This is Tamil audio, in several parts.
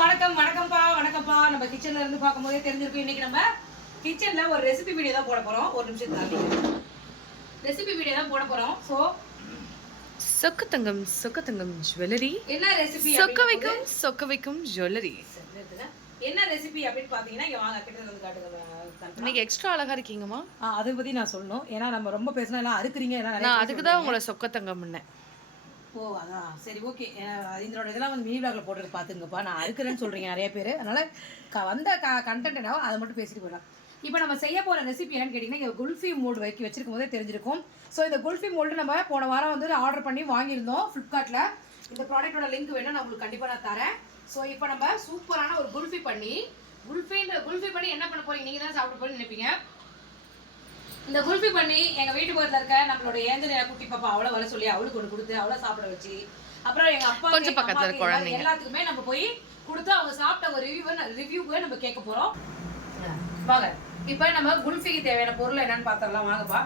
வணக்கம்ப்பா. நம்ம கிச்சன்ல இருந்து பார்க்கும்போதே தெரிஞ்சிருக்கும். இன்னைக்கு நம்ம கிச்சன்ல ஒரு ரெசிபி வீடியோ தான் போட போறோம். ஒரு நிமிஷம் தாண்டி ரெசிபி வீடியோ தான் போட போறோம். ஸோ சொக்கத்தங்கம் ஜுவல்லரி என்ன ரெசிபி? சொக்க வைக்கும் ஜுவல்லரி. என்ன ரெசிபி அப்படின்னு பார்த்தீங்கன்னா, இங்கே வாங்க கிட்ட வந்து காட்டுங்க. இன்னைக்கு எக்ஸ்ட்ரா அழகா இருக்கீங்கம்மா. அதை பற்றி நான் சொல்லணும். ஏன்னா நம்ம ரொம்ப பேசினா எல்லாம் அறுக்குறீங்க. நான் அதுக்கு தான் உங்களை சொக்கத்தங்கம்னேன். ஓ அதான் சரி, ஓகே. இதனோட இதெல்லாம் வந்து மினி விளாக்ல போட்டு பார்த்துங்கப்பா. நான் அறுக்கிறேன்னு சொல்கிறீங்க நிறைய பேர். அதனால் வந்த கண்டென்ட் என்னவோ அதை மட்டும் பேசிட்டு போயிடலாம். இப்போ நம்ம செய்ய போகிற ரெசிபி என்னன்னு கேட்டிங்கன்னா, இங்கே குல்ஃபி மோல்டு வச்சிருக்கும் போதே தெரிஞ்சிருக்கும். ஸோ இந்த குல்ஃபி மோல்டு நம்ம போன வாரம் வந்து ஆர்டர் பண்ணி வாங்கியிருந்தோம் ஃப்ளிப்கார்ட்டில். இந்த ப்ராடக்ட்டோட லிங்க் வேணும், நான் உங்களுக்கு கண்டிப்பாக நான் தரேன். ஸோ இப்போ நம்ம சூப்பரான ஒரு குல்ஃபி பண்ணி என்ன பண்ண போகிறீங்க, நீங்கள் தான் சாப்பிட போகிறீங்கன்னு நினைப்பீங்க. இந்த குல்ஃபி பண்ணி எங்கள் வீட்டு பக்கத்தில் இருக்க நம்மளோட ஏஞ்சலியா குட்டி பாப்பா அவளை வர சொல்லி அவளுக்கு ஒன்று கொடுத்து அவளை சாப்பிட வச்சு, அப்புறம் எங்கள் அப்பா கொஞ்சம் பக்கத்தில் குழந்தைங்க எல்லாத்துக்குமே நம்ம போய் கொடுத்து அவங்க சாப்பிட்ட ஒரு ரிவ்யூவை நம்ம கேட்க போகிறோம். வாங்க இப்போ நம்ம குல்ஃபிக்கு தேவையான பொருள் என்னன்னு பார்த்துடலாம். வாங்கப்பா.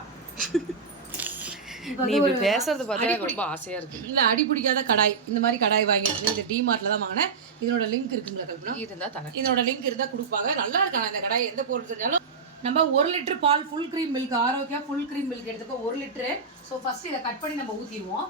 நீ பேசுறது பார்த்தா ரொம்ப ஆசையா இருக்கு. இல்ல அடி பிடிக்காத கடாய், இந்த மாதிரி கடாய் வாங்கிட்டு இது டிமார்ட்ல தான் வாங்கினேன். இதனோட லிங்க் இருக்குங்களா கல்பனா? இருந்தா தரேன். இதனோட லிங்க் இருந்தா கொடுப்பாங்க. நல்லா இருக்காங்க இந்த கடாய். எந்த பொருள் செஞ்சாலும் நம்ம 1 லிட்டர் பால் full cream milk, Arokya full cream milk எடுத்துக்கோ 1 லிட்டரு. ஸோ ஃபர்ஸ்ட் இதை கட் பண்ணி நம்ம ஊற்றிடுவோம்.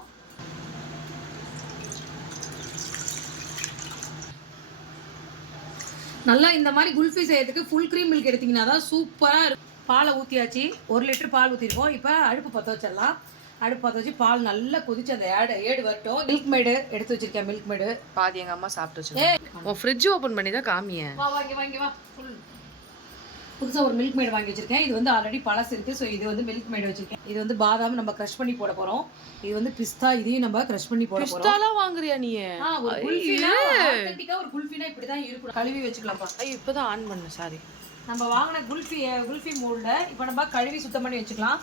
நல்லா இந்த மாதிரி குல்ஃபி செய்யறதுக்கு ஃபுல் க்ரீம் மில்க் எடுத்தீங்கன்னா தான் சூப்பராக இருக்கும். பாலை ஊற்றியாச்சு, 1 லிட்டர் பால் ஊற்றிருக்கோம். இப்போ அடுப்பு பற்ற வச்சிடலாம். அடுப்பு பற்ற வச்சு பால் நல்லா கொதிச்சு அந்த ஏடு வரட்டும். மில்க் மேடு எடுத்து வச்சிருக்கேன். மில்க் மேடு பாதி எங்கள் அம்மா சாப்பிட்டு வச்சிருக்கேன். உன் ஃப்ரிட்ஜ் ஓப்பன் பண்ணி தான் காமிய. வா ஃபுல் புதுசாக ஒரு மில்க் மேடு வாங்கி வச்சிருக்கேன். இது வந்து ஆல்ரெடி பழசு இருக்குது. ஸோ இது வந்து மில்க் மேடு வச்சிருக்கேன். இது வந்து பாதாம் நம்ம க்ரஷ் பண்ணி போட போகிறோம். இது வந்து பிஸ்தா, இதையும் நம்ம க்ரஷ் பண்ணி போட போகிறோம். பிஸ்தாலாம் வாங்குறியா நீ? ஒரு குல்ஃபினா ஆத்தென்டிக்கா ஒரு குல்ஃபினா இப்படி தான் இருக்கும். கழுவி வச்சுக்கலாம்ப்பா. ஐயோ இப்போ தான் ஆன் பண்ணேன், சாரி. நம்ம வாங்கின குல்ஃபி மோல்டை இப்போ நம்ம கழுவி சுத்தம் பண்ணி வச்சுக்கலாம்.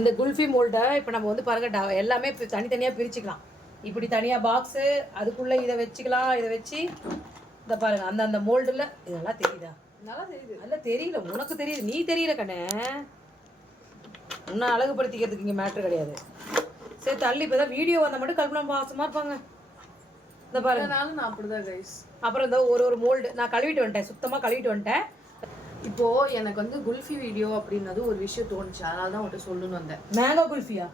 இந்த குல்ஃபி மோல்டை இப்போ நம்ம வந்து பாருங்க எல்லாமே தனித்தனியாக பிரிச்சுக்கலாம். இப்படி தனியாக பாக்ஸு, அதுக்குள்ளே இதை வச்சுக்கலாம். இதை வச்சு இதை பாருங்க அந்த மோல்டில் இதெல்லாம் தெரியுதா? நல்லா தெரியுது. நல்லா தெரியல, உனக்கு தெரியுது, நீ தெரியல கண்ணே. இன்னும் அழகுபடுத்திக்கிறதுக்கு இங்கே மேட்ரு கிடையாது. சரி தள்ளி. இப்போ தான் வீடியோ வந்தால் மட்டும் கல்பனா பாசமாக இருப்பாங்க. இந்த பாருங்க, நான் அப்படிதான் கைஸ். அப்புறம் இந்த ஒரு மோல்டு நான் கழுவிட்டு வந்துட்டேன், சுத்தமாக கழுவிட்டு வந்துட்டேன். இப்போ எனக்கு வந்து குல்ஃபி வீடியோ அப்படின்னது ஒரு விஷயம் தோணுச்சு, அதனால தான் உங்கள்கிட்ட சொல்லணும்னு வந்தேன். மேங்கோ குல்ஃபியா?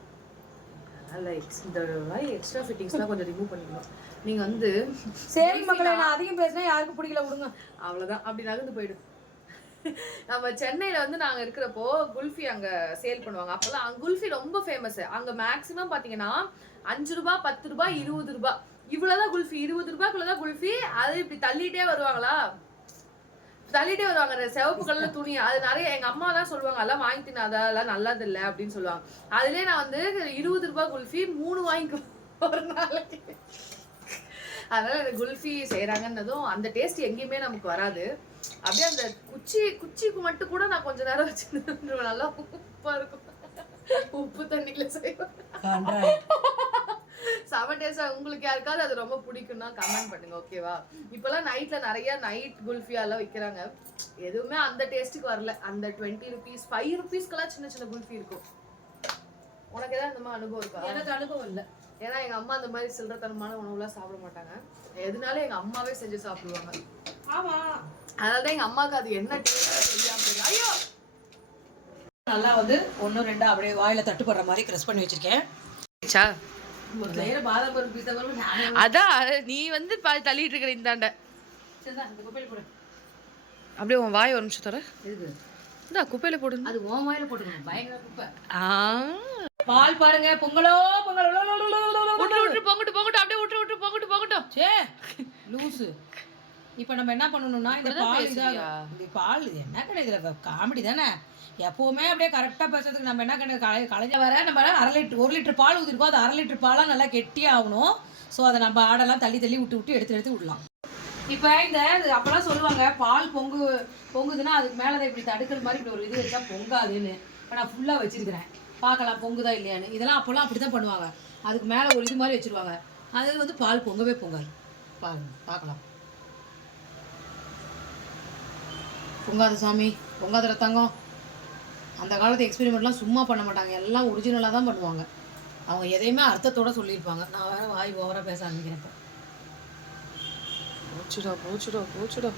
இந்த மாதிரி எக்ஸ்ட்ரா ஃபிட்டிங்ஸ்லாம் கொஞ்சம் ரிமூவ் பண்ணிக்கணும். நீங்கள் வந்து சரி மக்களை, நான் அதிகம் பேசினா யாருக்கும் பிடிக்கல, விடுங்க. அவ்வளோதான், அப்படி நகர்ந்து போயிடும். நம்ம சென்னையில் வந்து நாங்கள் இருக்கிறப்போ குல்ஃபி அங்கே சேல் பண்ணுவாங்க. அப்போல்லாம் குல்ஃபி ரொம்ப ஃபேமஸ். அங்கே மேக்ஸிமம் பார்த்தீங்கன்னா 5 ரூபா, 10 ரூபா, 20 ரூபா, இவ்வளோதான் குல்ஃபி. 20 ரூபாய்க்குள்ளதான் குல்ஃபி. அது இப்படி தள்ளிட்டே வருவாங்களா, தள்ளிட்டே வருவாங்க. சிவப்பு கலர்ல துணி, அது நிறைய எங்க அம்மா தான் சொல்லுவாங்க, அதெல்லாம் வாங்கி தின்னாத, அதெல்லாம் நல்லது இல்லை அப்படின்னு சொல்லுவாங்க. அதுலேயே நான் வந்து 20 ரூபாய் குல்ஃபி 3 வாங்கிக்கோ ஒரு நாளைக்கு. அதனால இந்த குல்ஃபி செய்யறாங்கன்னதும் அந்த டேஸ்ட் எங்கேயுமே நமக்கு வராது. அப்படியே அந்த குச்சிக்கு மட்டும் கூட நான் கொஞ்ச நேரம் வச்சு நல்லா உப்பா இருக்கும். உப்பு தண்ணியில செய்வேன். செம டேஸ்டா. உங்களுக்கு யாருக்காவது அது ரொம்ப பிடிக்கும்னா கமெண்ட் பண்ணுங்க, ஓகேவா? இப்பெல்லாம் நைட்ல நிறைய நைட் குல்ஃபியாலாம் விற்கிறாங்க. எதுவுமே அந்த டேஸ்ட்டுக்கு வரல. அந்த 20 ருபீஸ் 5 ருபீஸ்க்கெல்லாம் சின்ன சின்ன குல்ஃபி இருக்கும். உனக்கு ஏதாவது இந்த மாதிரி அனுபவம் இருக்கா? எனக்கு அனுபவம் இல்லை. ஏன்னா எங்க அம்மா அந்த மாதிரி சில்லறத்தனமான உணவுலாம் சாப்பிட மாட்டாங்க. எதுனாலும் எங்க அம்மாவே செஞ்சு சாப்பிடுவாங்க. ஆமா, அதனாலதான் எங்க அம்மாவுக்கு அது என்ன டேஸ்ட் தெரியாம போயிடும். ஐயோ, நல்லா வந்து 1 2 அப்படியே வாயில தட்டுப்படுற மாதிரி கிரஷ் பண்ணி வச்சிருக்கேன். அதான் நீ வந்து தள்ளிட்டு இருக்கிற இந்தாண்ட. அப்படியே உன் வாய் ஒரு நிமிஷம் தர. இந்த குப்பையில போடு. அது உன் வாயில போட்டுக்கணும். பயங்கர குப்பை. பால் பாருங்க. பொங்கலோ பொங்கட்டும் அப்படியே பொங்கட்டும். சே லூசு. இப்போ நம்ம என்ன பண்ணணும்னா, இந்த பால் என்ன கிடையாது, இதில் காமெடி தானே. எப்போவுமே அப்படியே கரெக்டாக பேசுறதுக்கு நம்ம என்ன கலைஞ்ச வர நம்ம 1 லிட்டர் பால் ஊற்றிருக்கோம். அது 1/2 லிட்டர் பாலாக நல்லா கெட்டியாக ஆகணும். ஸோ அதை நம்ம ஆடெல்லாம் தள்ளி விட்டு எடுத்து விடலாம். இப்போ இந்த அப்போல்லாம் சொல்லுவாங்க, பால் பொங்குதுன்னா அதுக்கு மேலே தான் இப்படி தடுக்கிற மாதிரி இப்படி ஒரு இது வச்சா பொங்காதுன்னு. இப்போ நான் ஃபுல்லாக வச்சிருக்கிறேன், பார்க்கலாம் பொங்குதா இல்லையான்னு. இதெல்லாம் அப்போல்லாம் அப்படி தான் பண்ணுவாங்க. அதுக்கு மேலே ஒரு இது மாதிரி வச்சுருவாங்க. அது வந்து பால் பொங்கவே பொங்காது. பார்க்கலாம். பொங்காத சாமி, பொங்காத ரத்தங்கம். அந்த காலத்து எக்ஸ்பெரிமெண்ட்லாம் சும்மா பண்ண மாட்டாங்க, எல்லாம் ஒரிஜினலாக தான் பண்ணுவாங்க. அவங்க எதையுமே அர்த்தத்தோடு சொல்லியிருப்பாங்க. நான் வேறு வாய் ஓவராக பேச ஆரம்பிக்கிறேன். போச்சுடா.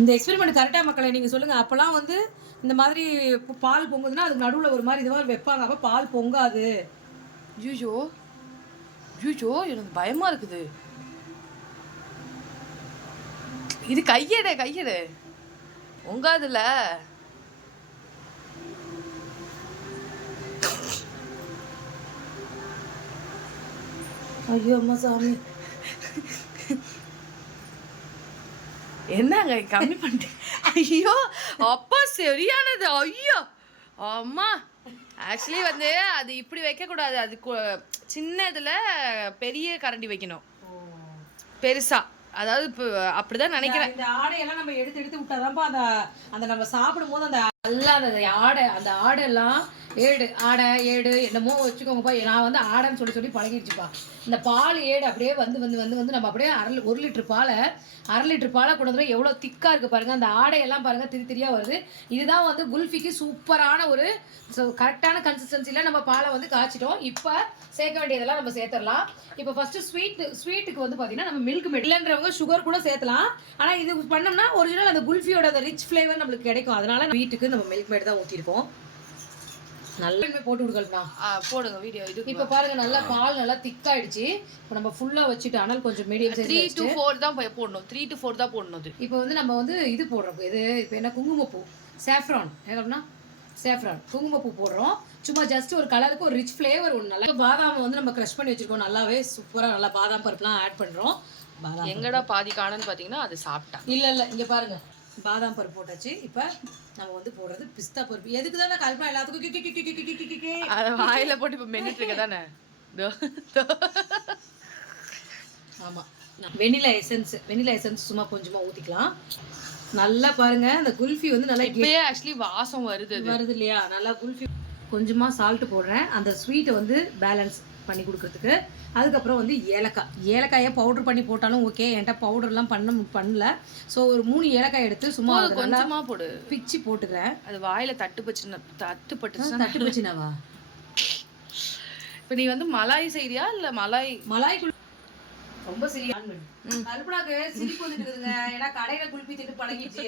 இந்த எக்ஸ்பெரிமெண்ட் கரெக்டா மக்களை நீங்க சொல்லுங்க. அப்பெல்லாம் வந்து இந்த மாதிரி பால் பொங்குதுன்னா அதுக்கு நடுவுல ஒரு மாதிரி இது மாதிரி வைப்பாங்க, அப்ப பால் பொங்காது. ஐயோ எனக்கு பயமா இருக்குது. இது கையெடு பொங்காதுல. ஐயோ அம்மா சாமி, என்னங்க கம்மி பண்ணிட்டு. ஐயோ அப்பா சரியானது. ஐயோ அம்மா ஆக்சுவலி வந்து அது இப்படி வைக்கக்கூடாது. அது சின்ன இதில் பெரிய கரண்டி வைக்கணும், பெருசா. அதாவது இப்போ அப்படிதான் நினைக்கிறேன். இந்த ஆடையெல்லாம் நம்ம எடுத்து விட்டாதான்ப்பா அந்த அந்த நம்ம சாப்பிடும் போது அந்த நல்லா அந்த ஆடெல்லாம் ஏடு என்னமோ வச்சுக்கோங்கப்பா. நான் வந்து ஆடைன்னு சொல்லி பழகிடுச்சுப்பா. இந்த பால் ஏடு அப்படியே வந்து நம்ம அப்படியே 1 லிட்டர் பாலை 1/2 லிட்டர் பாலை கொண்டு வந்து எவ்வளோ திக்காக இருக்குது பாருங்கள். அந்த ஆடையெல்லாம் பாருங்கள் திரியாக வருது. இதுதான் வந்து குல்ஃபிக்கு சூப்பரான ஒரு கரெக்டான கன்சிஸ்டன்சியில் நம்ம பாலை வந்து காய்ச்சிட்டோம். இப்போ சேர்க்க வேண்டியதெல்லாம் நம்ம சேர்த்துடலாம். இப்போ ஃபஸ்ட்டு ஸ்வீட்டுக்கு வந்து பார்த்தீங்கன்னா நம்ம மில்க் மேட் இல்லைன்றவங்க சுகர் கூட சேர்த்தலாம். ஆனால் இது பண்ணோம்னா ஒரிஜினல் அந்த குல்ஃபியோட அந்த ரிச் ஃப்ளேவர் நம்மளுக்கு கிடைக்கும். அதனால ஸ்வீட்டுக்கு நம்ம மில்க் மேட் தான் ஊற்றிருக்கோம். நல்லா போட்டு கொடுக்கலாம். போடுங்க வீடியோ. இது இப்போ பாருங்க, நல்லா பால் நல்லா திக்காயிடுச்சு. இப்போ நம்ம ஃபுல்லா வச்சுட்டு அனல் கொஞ்சம் மீடியம் 3 to 4 தான் போடணும். 3 to 4 தான் போடணும். இப்போ வந்து நம்ம வந்து இது போடுறோம். இது இப்போ என்ன, குங்குமப்பூ, சாஃப்ரான், என்ன சாஃப்ரான் குங்குமப்பூ போடுறோம். சும்மா ஜஸ்ட் ஒரு கலருக்கு ஒரு ரிச் ஃப்ளேவர் ஒன்று. நல்லா பாதாம் வந்து நம்ம க்ரஷ் பண்ணி வச்சிருக்கோம். நல்லாவே சூப்பராக நல்லா பாதாம் பருப்புலாம் ஆட் பண்ணுறோம். பாதாம் எங்கடா பாதி காணுன்னு பார்த்தீங்கன்னா அது சாப்பிட்டா. இல்லை இங்கே பாருங்க, பாதாம் பருப்பு போட்டாச்சு. இப்போ நம்ம வந்து போடுறது பிஸ்தா பருப்பு. எதுக்கு தானே கல்பனா எல்லாத்துக்கும் அதை வாயில போட்டு இப்போ மென்னிட்டு இருக்க தானே. ஆமாம், வெனிலா எசன்ஸ் சும்மா கொஞ்சமாக ஊற்றிக்கலாம். நல்லா பாருங்க, அந்த குல்ஃபி வந்து நல்லா இப்பயே ஆக்சுவலி வாசம் வருது இல்லையா? நல்லா குல்ஃபி கொஞ்சமாக சால்ட்டு போடுறேன், அந்த ஸ்வீட்டை வந்து பேலன்ஸ் பண்ணி கொடுக்கறதுக்கு. அதுக்கப்புறம் வந்து ஏலக்காயை பவுடர் பண்ணி போட்டாலும் ஓகே. என்கிட்ட பவுடர்லாம் பண்ணல. ஸோ ஒரு 3 ஏலக்காய் எடுத்து சும்மா கொஞ்சமாக போடு, பிச்சு போட்டுக்கிறேன். அது வாயில தட்டுப்பட்டுச்சுனாவா? இப்போ நீ வந்து மலாய் செய்றியா இல்லை மலாய் ரொம்ப சரியா கல்பனாக்கு சிரிப்பு வந்துட்டு இருக்குதுங்க. ஏன்னா கடையில குல்பி திட்டு பழகிடுச்சு.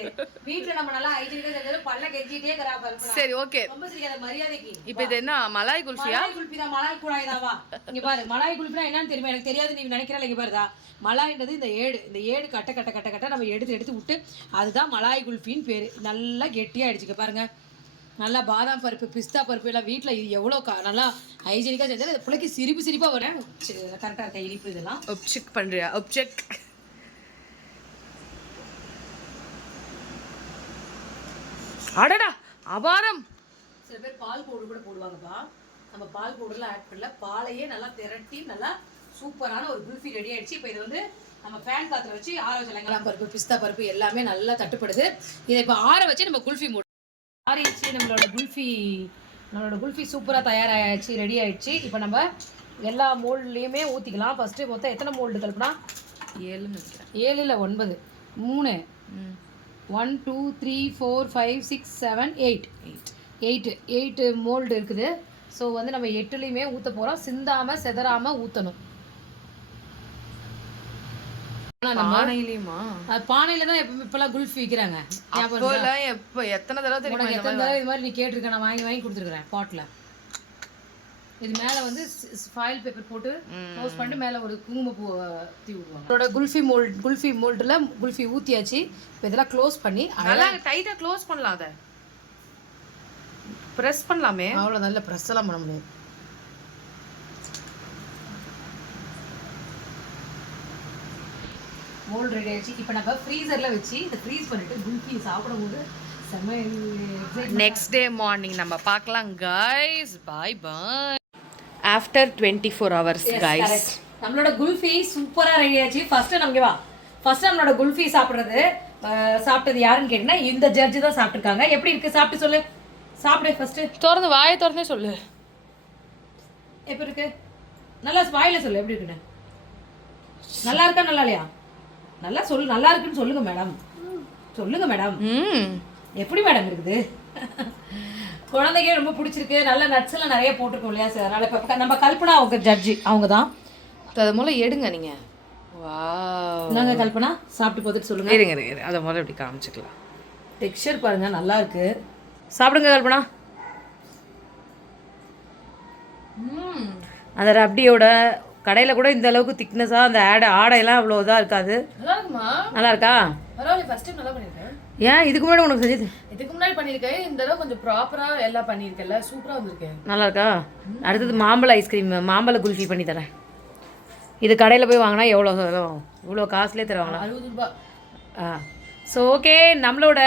வீட்டுல நம்ம நல்லா ஹைஜீனிக்கா செஞ்சது பல்ல கெஞ்சிட்டே இருக்கறா கல்பனா. சரி ஓகே, ரொம்ப சரியா மரியாதைக்கு. இப்போ இது என்ன மலாய் குல்ஃபியா? குல்பி தான், மலாய் குழாய்தாவா? இங்க பாரு, மலாய் குல்பினா என்னன்னு தெரியுமா? எனக்கு தெரியாது, நீ நினைக்கிறல. இங்க பாருதா, மலாய்ன்றது இந்த ஏடு கட்ட நம்ம எடுத்து விட்டு அதுதான் மலாய் குல்ஃபின்னு பேரு. நல்லா கெட்டியா அடிச்சுக்க பாருங்க. நல்லா பாதாம் பருப்பு, பிஸ்தா பருப்பு எல்லாம் வீட்டில் இது எவ்வளோ நல்லா ஹைஜீனிக்காக செஞ்சாலும் இந்த பிள்ளைக்கு சிரிப்பாக வரேன். கரெக்டாக இருக்கா இனிப்பு? இதெல்லாம் ஒப்செக் பண்ணுறியா? ஒப்செக். அடடா அபாரம். சில பேர் பால் பவுடர் கூட போடுவாங்கப்பா. நம்ம பால் பவுடர்லாம் ஆட் பண்ணல. பாலையே நல்லா திரட்டி நல்லா சூப்பரான ஒரு குல்ஃபி ரெடி ஆயிடுச்சு. இப்போ இது வந்து நம்ம ஃபேன் காற்றுல வச்சு ஆற வச்சலாம். பருப்பு, பிஸ்தா பருப்பு எல்லாமே நல்லா தட்டுப்படுது. இதை இப்போ ஆற வச்சு நம்ம குல்ஃபி ஆறிடுச்சு. நம்மளோட குல்ஃபி சூப்பராக தயாராகிடுச்சு, ரெடி ஆகிடுச்சு. இப்போ நம்ம எல்லா மோல்ட்லேயுமே ஊற்றிக்கலாம். ஃபஸ்ட்டு மொத்தம் எத்தனை மோல்டு கல்பனா? 7 நினைக்கிறேன். 7 இல்லை 9, 3, 1 2 3 4 5 6 7 8 மோல்டு இருக்குது. ஸோ வந்து நம்ம 8லையுமே ஊற்ற போகிறோம். சிந்தாமல் செதறாமல் ஊற்றணும். பானையில தான் இப்பெல்லாம் குல்ஃபி விற்கிறாங்க. எத்தனை தடவை தெரியுமா இது மாதிரி நீ கேட்டிருக்க, நான் வாங்கி கொடுத்துருக்கேன் பாட்டில். இது மேலே வந்து ஃபாயில் பேப்பர் போட்டு க்ளோஸ் பண்ணிட்டு மேலே ஒரு குங்குமப்பூ ஊற்றி விடுவாங்க. அதோட குல்ஃபி மோல்டில் குல்ஃபி ஊற்றியாச்சு. இப்போ இதெல்லாம் க்ளோஸ் பண்ணி நல்லா டைட்டாக க்ளோஸ் பண்ணலாம். அதை ப்ரெஸ் பண்ணலாமே. அவ்வளோ நல்ல ப்ரெஸ் எல்லாம் பண்ண முடியாது. மோல்ட் ரெடி ஆயிடுச்சு. இப்போ நம்ம ஃப்ரீசரில் வச்சு இதை ஃப்ரீஸ் பண்ணிட்டு குல்ஃபி சாப்பிடும்போது செம்ம. நெக்ஸ்ட் டே மார்னிங் நம்ம பார்க்கலாம் கைஸ். பாய் பாய். ஆஃப்டர் 24 hours கைஸ், நம்மளோட குல்ஃபி சூப்பராக ரெடி ஆயிடுச்சு. ஃபர்ஸ்ட் நம்மளோட குல்ஃபி சாப்பிட்டது யாருன்னு கேட்டீங்கன்னா இந்த ஜட்ஜு தான் சாப்பிட்டுருக்காங்க. எப்படி இருக்கு சாப்பிட்டு சொல்லு. சாப்பிடு ஃபர்ஸ்ட். வாயை திறந்தே சொல்லு. எப்படி இருக்கு? நல்லா வாயில சொல்லு எப்படி இருக்குன்னு. நல்லா இருக்கா நல்லா இல்லையா? நல்லா சொல்லு. நல்லா இருக்குன்னு சொல்லுங்க மேடம். எப்படி மேடம் இருக்குது? குழந்தைக்கே ரொம்ப பிடிச்சிருக்கு. நல்ல நட்ஸ் எல்லாம் நிறைய போட்டிருக்கோம் இல்லையா சார்? அதனால இப்போ நம்ம கல்பனா அவங்க ஜட்ஜி, அவங்க தான். அதை மூல எடுங்க நீங்க. வா, நாங்கள் கல்பனா சாப்பிட்டு பார்த்துட்டு சொல்லுங்க. இருங்க அதை மூல இப்படி காமிச்சிக்கலாம். டெக்ஸ்சர் பாருங்க, நல்லா இருக்கு. சாப்பிடுங்க கல்பனா. அந்த ரப்டியோட கடையில் கூட இந்த அளவுக்கு திக்னஸாக அந்த ஆடையெல்லாம் அவ்வளோ இதாக இருக்காது. நல்லா இருக்குமா? நல்லா இருக்கா? பரவாயில்ல, ஃபர்ஸ்ட் டைம் நல்லா பண்ணியிருக்கேன். ஏன் இதுக்கு முன்னாடி உனக்கு செஞ்சது? இதுக்கு முன்னாடி பண்ணியிருக்கேன், இந்த தடவை கொஞ்சம் ப்ராப்பராக எல்லாம் பண்ணியிருக்கேன்ல, சூப்பராக வந்திருக்கேன். நல்லா இருக்கா? அடுத்தது மாம்பழ ஐஸ்கிரீம், மாம்பழ குல்ஃபி பண்ணி தரேன். இது கடையில் போய் வாங்கினா எவ்வளோ இவ்வளோ காசுலேயே தருவாங்களா? 60 ரூபாய். ஸோ ஓகே, நம்மளோட